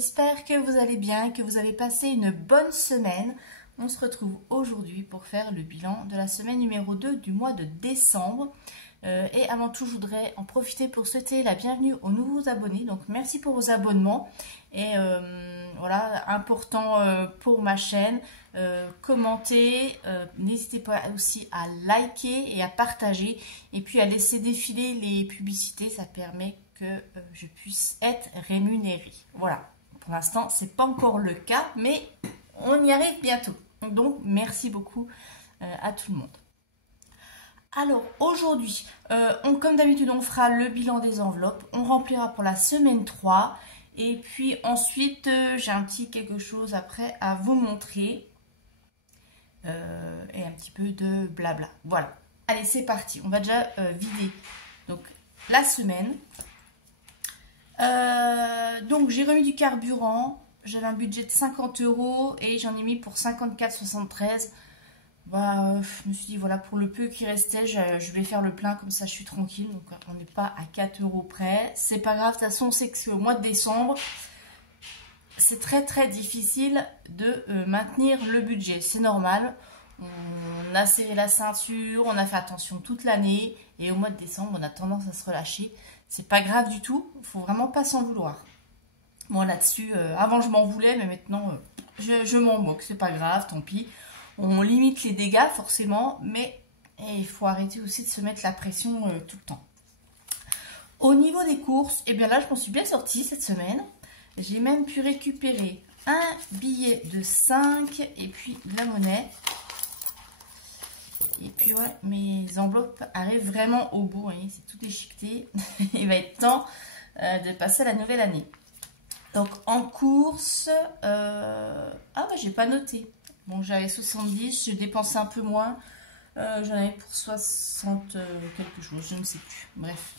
j'espère que vous allez bien, que vous avez passé une bonne semaine. On se retrouve aujourd'hui pour faire le bilan de la semaine numéro 2 du mois de décembre. Et avant tout, je voudrais en profiter pour souhaiter la bienvenue aux nouveaux abonnés. Donc merci pour vos abonnements. Et voilà, important pour ma chaîne. Commentez, n'hésitez pas aussi à liker et à partager. Et puis à laisser défiler les publicités, ça permet que je puisse être rémunérée. Voilà, pour l'instant, c'est pas encore le cas, mais on y arrive bientôt. Donc, merci beaucoup à tout le monde. Alors, aujourd'hui, comme d'habitude, on fera le bilan des enveloppes. On remplira pour la semaine 3. Et puis ensuite, j'ai un petit quelque chose après à vous montrer. Et un petit peu de blabla. Voilà. Allez, c'est parti. On va déjà vider donc, la semaine. Donc j'ai remis du carburant, j'avais un budget de 50 € et j'en ai mis pour 54,73. Bah, je me suis dit voilà, pour le peu qui restait, je vais faire le plein, comme ça je suis tranquille. Donc on n'est pas à 4 € près, c'est pas grave. De toute façon, on sait que c'est au mois de décembre, c'est très difficile de maintenir le budget, c'est normal. On a serré la ceinture, on a fait attention toute l'année et au mois de décembre on a tendance à se relâcher. C'est pas grave du tout, il faut vraiment pas s'en vouloir. Moi là-dessus, avant je m'en voulais, mais maintenant je m'en moque, c'est pas grave, tant pis. On limite les dégâts forcément, mais il faut arrêter aussi de se mettre la pression tout le temps. Au niveau des courses, et bien là je m'en suis bien sortie cette semaine. J'ai même pu récupérer un billet de 5 et puis de la monnaie. Et puis ouais, mes enveloppes arrivent vraiment au bout, hein, c'est tout déchiqueté. Il va être temps de passer à la nouvelle année. Donc en course, ah bah j'ai pas noté. Bon, j'avais 70, j'ai dépensé un peu moins. J'en avais pour 60 quelque chose, je ne sais plus. Bref.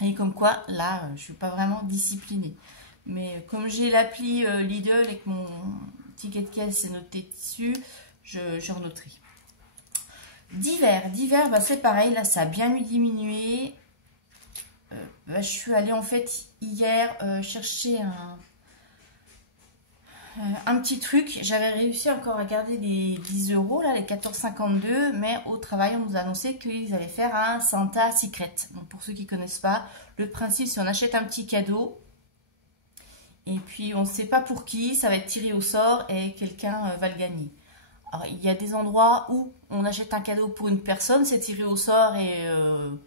Et comme quoi, là, je suis pas vraiment disciplinée. Mais comme j'ai l'appli Lidl et que mon ticket de caisse est noté dessus, je renoterai. Divers, bah c'est pareil, là ça a bien diminué. Bah, je suis allée en fait hier chercher un petit truc. J'avais réussi encore à garder les 10 € là, les 14,52, mais au travail on nous a annoncé qu'ils allaient faire un Santa Secret. Donc pour ceux qui ne connaissent pas, le principe c'est on achète un petit cadeau et puis on ne sait pas pour qui, ça va être tiré au sort et quelqu'un va le gagner. Alors, il y a des endroits où on achète un cadeau pour une personne, c'est tiré au sort et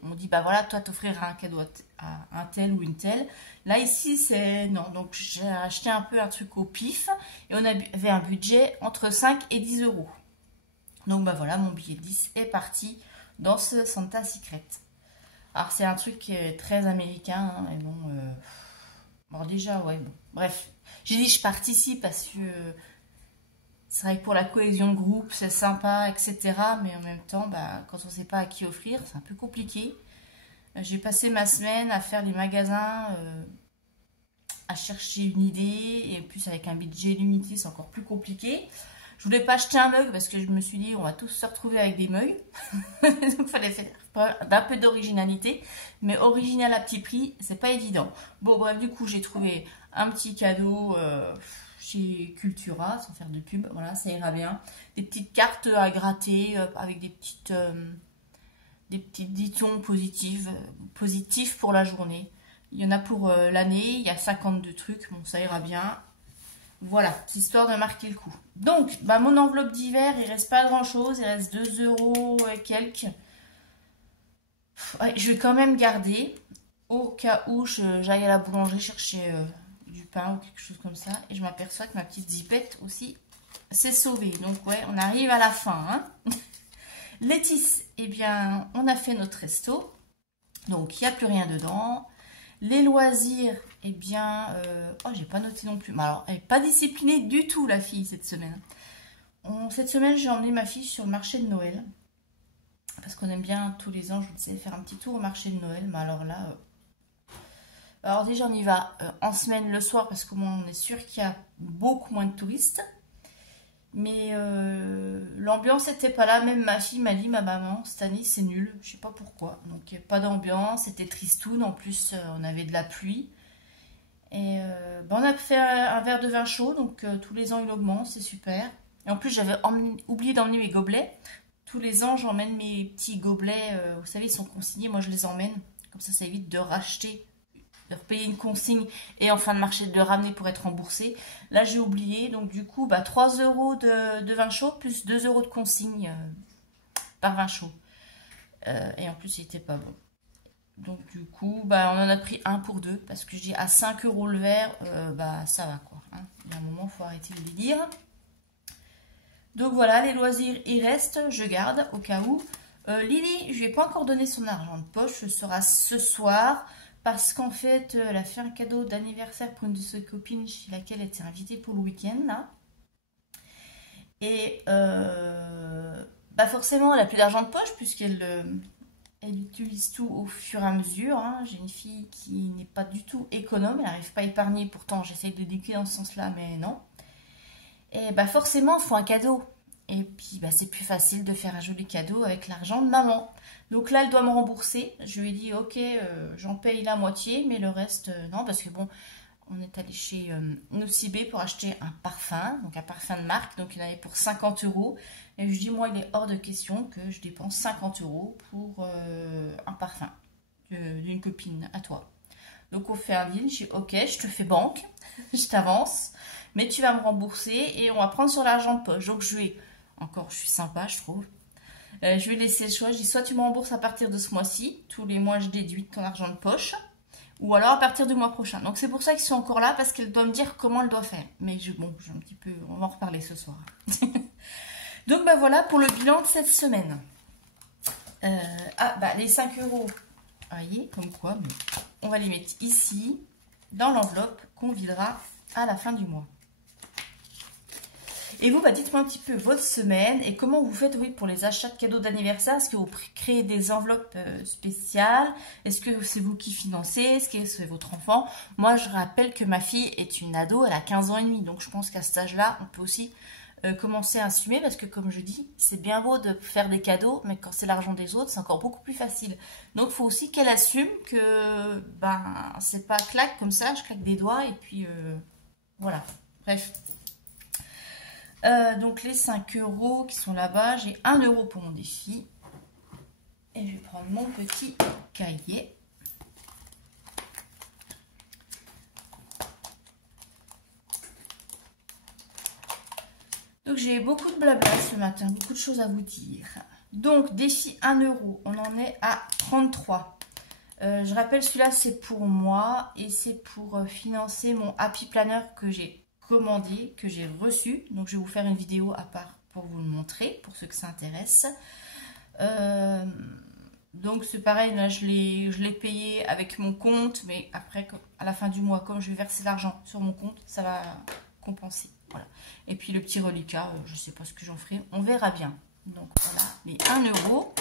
on dit bah voilà, toi t'offriras un cadeau à un tel ou une telle. Là ici c'est non, donc j'ai acheté un peu un truc au pif et on avait un budget entre 5 et 10 €. Donc bah voilà, mon billet de 10 est parti dans ce Santa Secret. Alors c'est un truc qui est très américain, hein, et bon, déjà ouais bon, bref, j'ai dit je participe parce que c'est vrai que pour la cohésion de groupe, c'est sympa, etc. Mais en même temps, bah, quand on ne sait pas à qui offrir, c'est un peu compliqué. J'ai passé ma semaine à faire les magasins, à chercher une idée. Et plus avec un budget limité, c'est encore plus compliqué. Je voulais pas acheter un mug parce que je me suis dit, on va tous se retrouver avec des mugs. Donc, il fallait faire d'un peu d'originalité. Mais original à petit prix, c'est pas évident. Bon, bref, du coup, j'ai trouvé un petit cadeau chez Cultura, sans faire de pub, voilà, ça ira bien. Des petites cartes à gratter avec des petites ditons positifs pour la journée. Il y en a pour l'année, il y a 52 trucs, bon ça ira bien. Voilà, histoire de marquer le coup. Donc, bah, mon enveloppe d'hiver, il reste pas grand chose, il reste 2 € et quelques. Ouais, je vais quand même garder, au cas où j'aille à la boulangerie chercher du pain ou quelque chose comme ça, et je m'aperçois que ma petite zipette aussi s'est sauvée. Donc ouais, on arrive à la fin, hein. L'étis, eh bien on a fait notre resto, donc il n'y a plus rien dedans. Les loisirs, eh bien oh, j'ai pas noté non plus, mais alors elle n'est pas disciplinée du tout la fille cette semaine. Cette semaine j'ai emmené ma fille sur le marché de Noël parce qu'on aime bien tous les ans, je vous disais, faire un petit tour au marché de Noël, mais alors là alors déjà on y va en semaine le soir parce qu'on est sûr qu'il y a beaucoup moins de touristes. Mais l'ambiance n'était pas là. Même ma fille m'a dit, ma maman, cette année c'est nul. Je sais pas pourquoi. Donc pas d'ambiance, c'était tristoun. En plus on avait de la pluie. Et on a fait un verre de vin chaud, donc tous les ans il augmente, c'est super. Et en plus j'avais oublié d'emmener mes gobelets. Tous les ans j'emmène mes petits gobelets, vous savez ils sont consignés, moi je les emmène. Comme ça évite de racheter, de repayer une consigne et en fin de marché de le ramener pour être remboursé. Là j'ai oublié, donc du coup 3 € de vin chaud plus 2 € de consigne par vin chaud. Et en plus il était pas bon. Donc du coup, on en a pris un pour deux, parce que je dis à 5 € le verre, ça va quoi. Hein. Il y a un moment, il faut arrêter de le dire. Donc voilà, les loisirs, ils restent, je garde au cas où. Lily, je lui ai pas encore donné son argent de poche, ce sera ce soir, parce qu'en fait, elle a fait un cadeau d'anniversaire pour une de ses copines chez laquelle elle était invitée pour le week-end, là. Et forcément, elle a plus d'argent de poche, puisqu'elle... Elle utilise tout au fur et à mesure. Hein. J'ai une fille qui n'est pas du tout économe. Elle n'arrive pas à épargner. Pourtant, j'essaye de l'éduquer dans ce sens-là, mais non. Et forcément, il faut un cadeau. Et puis, c'est plus facile de faire un joli cadeau avec l'argent de maman. Donc là, elle doit me rembourser. Je lui ai dit, ok, j'en paye la moitié, mais le reste, non. Parce que bon, on est allé chez Nocibé pour acheter un parfum. Donc un parfum de marque. Donc il y en avait pour 50 €. Et je dis, moi, il est hors de question que je dépense 50 € pour un parfum d'une copine à toi. Donc, on fait un deal. Je dis, ok, je te fais banque, je t'avance, mais tu vas me rembourser et on va prendre sur l'argent de poche. Donc, je suis sympa, je trouve. Je vais laisser le choix. Je dis, soit tu me rembourses à partir de ce mois-ci, tous les mois, je déduis ton argent de poche, ou alors à partir du mois prochain. Donc, c'est pour ça qu'ils sont encore là, parce qu'elle doit me dire comment elle doit faire. Mais j'ai un petit peu, on va en reparler ce soir. Donc voilà pour le bilan de cette semaine. Les 5 €, vous voyez, comme quoi, mais on va les mettre ici, dans l'enveloppe qu'on videra à la fin du mois. Et vous, dites-moi un petit peu votre semaine et comment vous faites pour les achats de cadeaux d'anniversaire. Est-ce que vous créez des enveloppes spéciales? Est-ce que c'est vous qui financez? Est-ce que c'est votre enfant? Moi, je rappelle que ma fille est une ado, elle a 15 ans et demi. Donc, je pense qu'à cet âge-là, on peut aussi commencer à assumer, parce que comme je dis, c'est bien beau de faire des cadeaux, mais quand c'est l'argent des autres, c'est encore beaucoup plus facile. Donc il faut aussi qu'elle assume que c'est pas claque comme ça, je claque des doigts et puis voilà. Bref. Donc les 5 € qui sont là-bas, j'ai 1 € pour mon défi. Et je vais prendre mon petit cahier. Donc j'ai beaucoup de blabla ce matin, beaucoup de choses à vous dire. Donc défi 1 €, on en est à 33. Je rappelle, celui-là c'est pour moi et c'est pour financer mon Happy Planner que j'ai commandé, que j'ai reçu. Donc je vais vous faire une vidéo à part pour vous le montrer, pour ceux que ça intéresse. Donc c'est pareil, là je l'ai payé avec mon compte, mais après à la fin du mois, comme je vais verser l'argent sur mon compte, ça va compenser. Voilà. Et puis le petit reliquat, je ne sais pas ce que j'en ferai, on verra bien. Donc voilà, les 1 €.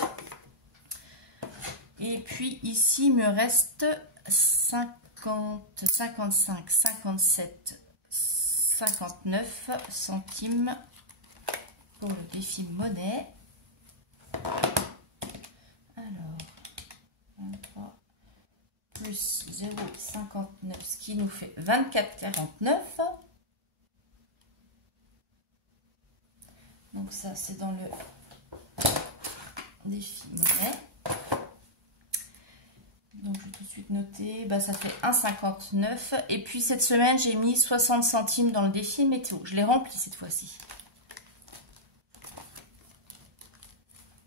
Et puis ici, il me reste 50, 55, 57, 59 centimes pour le défi monnaie. Alors, 23 plus 0,59, ce qui nous fait 24,49. Donc ça, c'est dans le défi monnaie. Donc je vais tout de suite noter. Ça fait 1,59. Et puis cette semaine, j'ai mis 60 centimes dans le défi météo. Je l'ai rempli cette fois-ci.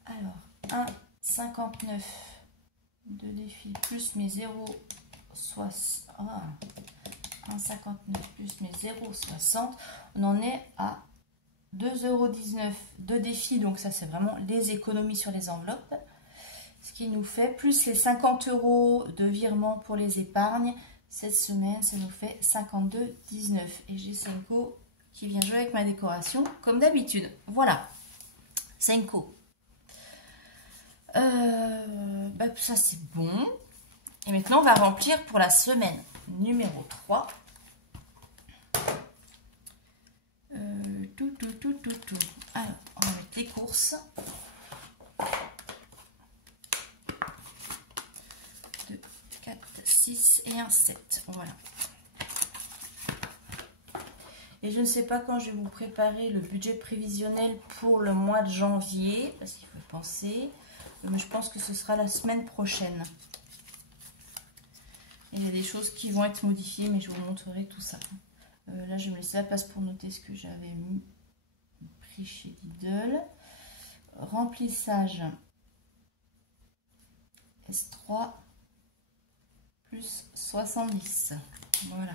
Alors, 1,59 de défi plus mes 0,60. 1,59 plus mes 0,60. On en est à 2,19 € de défi, donc ça c'est vraiment les économies sur les enveloppes. Ce qui nous fait, plus les 50 € de virement pour les épargnes, cette semaine ça nous fait 52,19 €. Et j'ai Senko qui vient jouer avec ma décoration, comme d'habitude. Voilà, Senko. Ça c'est bon. Et maintenant on va remplir pour la semaine numéro 3. Alors, on va mettre les courses. 2, 4, 6 et un 7. Voilà. Et je ne sais pas quand je vais vous préparer le budget prévisionnel pour le mois de janvier, parce qu'il faut y penser. Mais je pense que ce sera la semaine prochaine. Et il y a des choses qui vont être modifiées, mais je vous montrerai tout ça. Là, je vais me laisser la place pour noter ce que j'avais pris chez Lidl. Remplissage S3 plus 70. Voilà.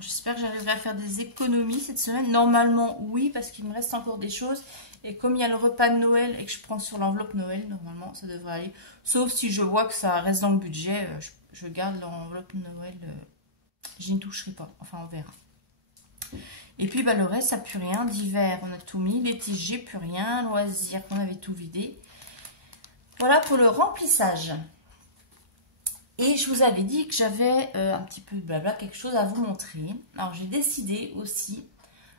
J'espère que j'arriverai à faire des économies cette semaine. Normalement, oui, parce qu'il me reste encore des choses. Et comme il y a le repas de Noël et que je prends sur l'enveloppe Noël, normalement, ça devrait aller. Sauf si je vois que ça reste dans le budget, je garde l'enveloppe Noël. J'y ne toucherai pas. Enfin, on verra. Et puis, bah, le reste, ça n'a plus rien. D'hiver, on a tout mis. L'été, j'ai plus rien. Loisirs, on avait tout vidé. Voilà pour le remplissage. Et je vous avais dit que j'avais un petit peu de blabla, quelque chose à vous montrer. Alors, j'ai décidé aussi,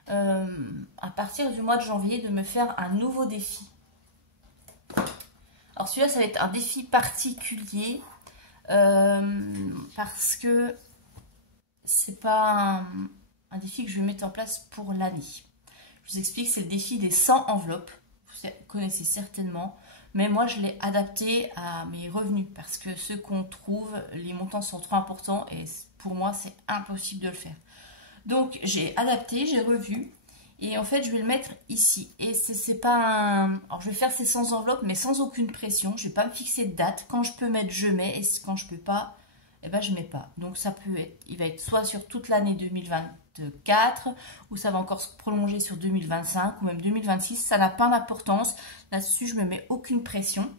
à partir du mois de janvier, de me faire un nouveau défi. Alors, celui-là, ça va être un défi particulier parce que c'est pas un défi que je vais mettre en place pour l'année. Je vous explique, c'est le défi des 100 enveloppes. Vous connaissez certainement. Mais moi, je l'ai adapté à mes revenus parce que ceux qu'on trouve, les montants sont trop importants et pour moi, c'est impossible de le faire. Donc, j'ai adapté, j'ai revu et en fait, je vais le mettre ici. Et c'est pas un... Alors, je vais faire ces 100 enveloppes, mais sans aucune pression. Je ne vais pas me fixer de date. Quand je peux mettre, je mets. Et quand je ne peux pas, eh ben, je ne mets pas. Donc, ça peut être... Il va être soit sur toute l'année 2024 ou ça va encore se prolonger sur 2025 ou même 2026. Ça n'a pas d'importance. Là-dessus, je ne me mets aucune pression.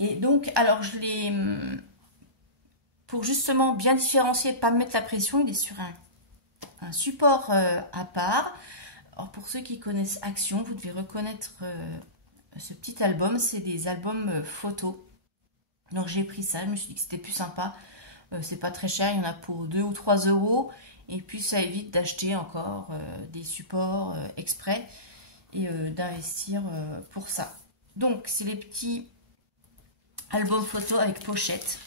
Et donc, alors, je l'ai... Pour justement bien différencier, pas me mettre la pression, il est sur un support à part. Alors, pour ceux qui connaissent Action, vous devez reconnaître ce petit album. C'est des albums photos. Donc, j'ai pris ça. Je me suis dit que c'était plus sympa. C'est pas très cher. Il y en a pour 2 ou 3 euros. Et puis, ça évite d'acheter encore des supports exprès et d'investir pour ça. Donc, c'est les petits albums photos avec pochette.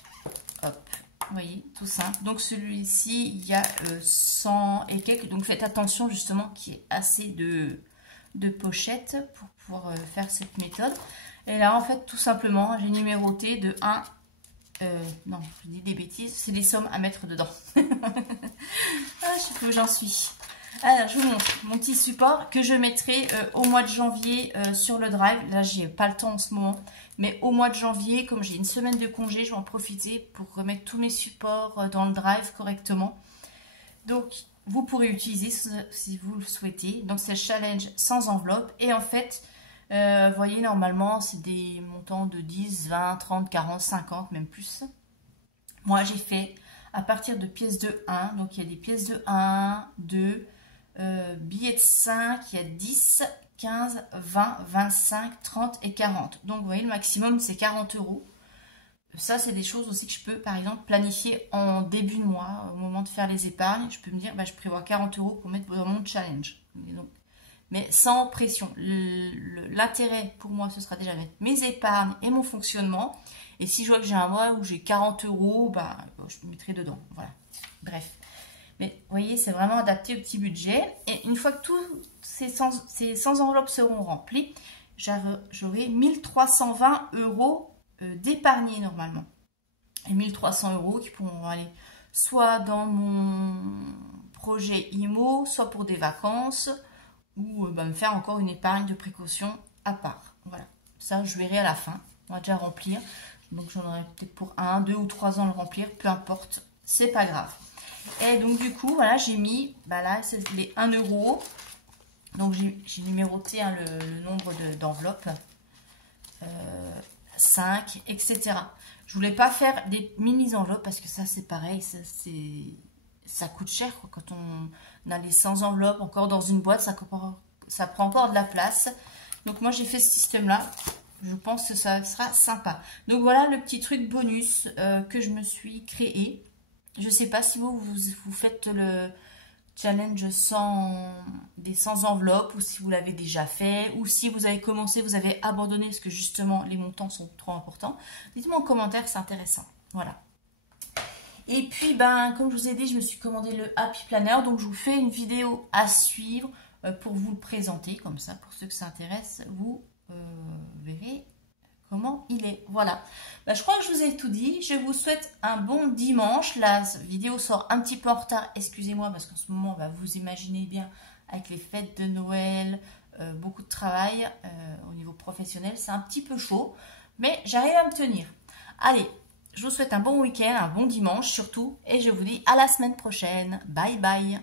Hop, vous voyez, tout simple. Donc, celui-ci, il y a 100 et quelques. Donc, faites attention justement qu'il y ait assez de pochettes pour pouvoir faire cette méthode. Et là, en fait, tout simplement, j'ai numéroté de 1. Non, je dis des bêtises. C'est les sommes à mettre dedans. Ah, je sais pas où j'en suis. Alors, je vous montre mon petit support que je mettrai au mois de janvier sur le drive. Là, j'ai pas le temps en ce moment. Mais au mois de janvier, comme j'ai une semaine de congé, je vais en profiter pour remettre tous mes supports dans le drive correctement. Donc, vous pourrez utiliser si vous le souhaitez. Donc, c'est le challenge sans enveloppe. Et en fait, vous voyez, normalement, c'est des montants de 10, 20, 30, 40, 50, même plus. Moi, j'ai fait à partir de pièces de 1. Donc, il y a des pièces de 1, 2, billets de 5, il y a 10, 15, 20, 25, 30 et 40. Donc, vous voyez, le maximum, c'est 40 euros. Ça, c'est des choses aussi que je peux, par exemple, planifier en début de mois, au moment de faire les épargnes. Je peux me dire, bah, je prévois 40 euros pour mettre dans mon challenge. Donc, mais sans pression. L'intérêt pour moi, ce sera déjà de mettre mes épargnes et mon fonctionnement. Et si je vois que j'ai un mois où j'ai 40 euros, bah, je me mettrai dedans. Voilà. Bref. Mais vous voyez, c'est vraiment adapté au petit budget. Et une fois que tous ces 100 enveloppes seront remplies, j'aurai 1320 euros d'épargnés normalement. Et 1300 euros qui pourront aller soit dans mon projet IMO, soit pour des vacances, ou me faire encore une épargne de précaution à part. Voilà, ça je verrai à la fin. On va déjà remplir. Donc j'en aurai peut-être pour 1, 2 ou 3 ans le remplir, peu importe, c'est pas grave. Et donc du coup, voilà, j'ai mis, bah là, c'est les 1 euro. Donc j'ai numéroté hein, le nombre d'enveloppes. 5, etc. Je voulais pas faire des mini enveloppes parce que ça c'est pareil, ça coûte cher quoi. Quand on a les 100 enveloppes encore dans une boîte, ça prend encore de la place. Donc moi j'ai fait ce système là, je pense que ça sera sympa. Donc voilà le petit truc bonus que je me suis créé. Je sais pas si vous faites le challenge des 100 enveloppes ou si vous l'avez déjà fait ou si vous avez commencé, vous avez abandonné parce que justement les montants sont trop importants. Dites-moi en commentaire, c'est intéressant. Voilà. Et puis, ben, comme je vous ai dit, je me suis commandé le Happy Planner. Donc, je vous fais une vidéo à suivre pour vous le présenter. Comme ça, pour ceux que ça intéresse, vous verrez comment il est. Voilà. Ben, je crois que je vous ai tout dit. Je vous souhaite un bon dimanche. La vidéo sort un petit peu en retard. Excusez-moi parce qu'en ce moment, ben, vous imaginez bien, avec les fêtes de Noël, beaucoup de travail au niveau professionnel. C'est un petit peu chaud. Mais j'arrive à me tenir. Allez. Je vous souhaite un bon week-end, un bon dimanche surtout, et je vous dis à la semaine prochaine. Bye bye.